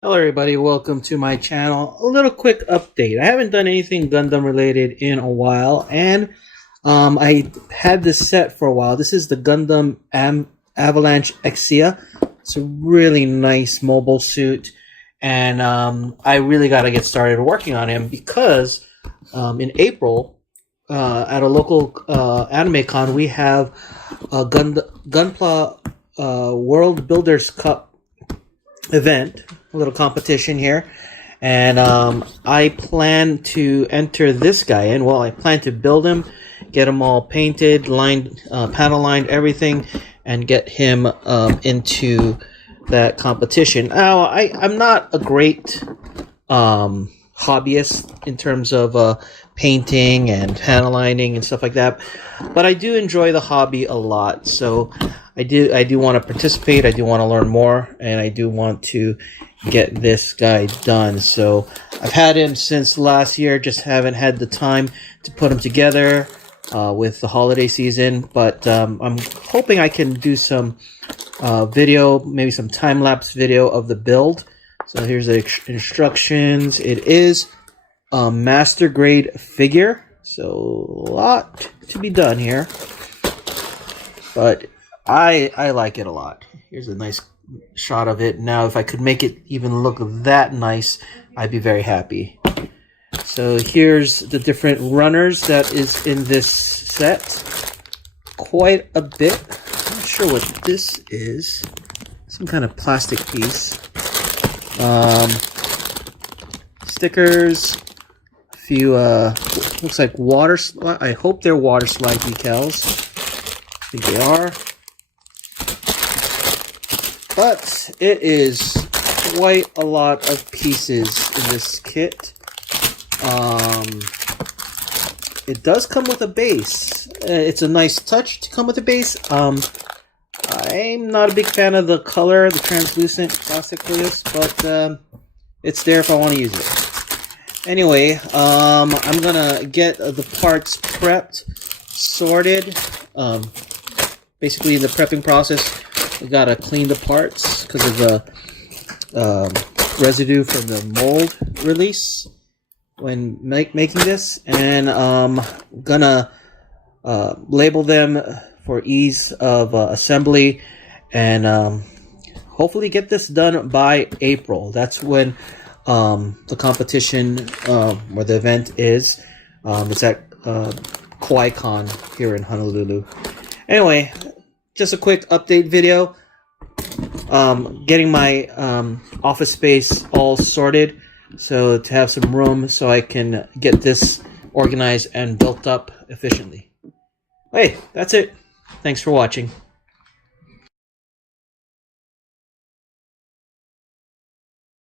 Hello everybody, welcome to my channel. A little quick update. I haven't done anything Gundam related in a while, and I had this set for a while. This is the Gundam Avalanche Exia. It's a really nice mobile suit, and I really got to get started working on him because in April at a local anime con we have a Gunpla World Builders Cup event, a little competition here, and I plan to enter this guy in. Well, I plan to build him, get him all painted, lined, panel lined, everything, and get him into that competition. Now, I'm not a great hobbyist in terms of painting and panel lining and stuff like that, but I do enjoy the hobby a lot. So I do want to participate. I do want to learn more, and I do want to get this guy done. So I've had him since last year, just haven't had the time to put him together with the holiday season. But I'm hoping I can do some video, maybe some time-lapse video of the build. So here's the instructions. It is a master grade figure, so a lot to be done here, but I like it a lot. Here's a nice shot of it. Now, if I could make it even look that nice, I'd be very happy. So here's the different runners that is in this set. Quite a bit. I'm not sure what this is. Some kind of plastic piece. Stickers. A few, looks like water slide. I hope they're water slide decals. I think they are. But it is quite a lot of pieces in this kit. It does come with a base. It's a nice touch to come with a base. I'm not a big fan of the color, the translucent plastic for this, but it's there if I want to use it. Anyway, I'm gonna get the parts prepped, sorted. Basically, in the prepping process, we gotta clean the parts because of the residue from the mold release when making this, and gonna label them for ease of assembly, and hopefully get this done by April. That's when the competition or the event is. It's at KawaiiCon here in Honolulu. Anyway, just a quick update video. Getting my office space all sorted, so to have some room so I can get this organized and built up efficiently. Hey, that's it. Thanks for watching.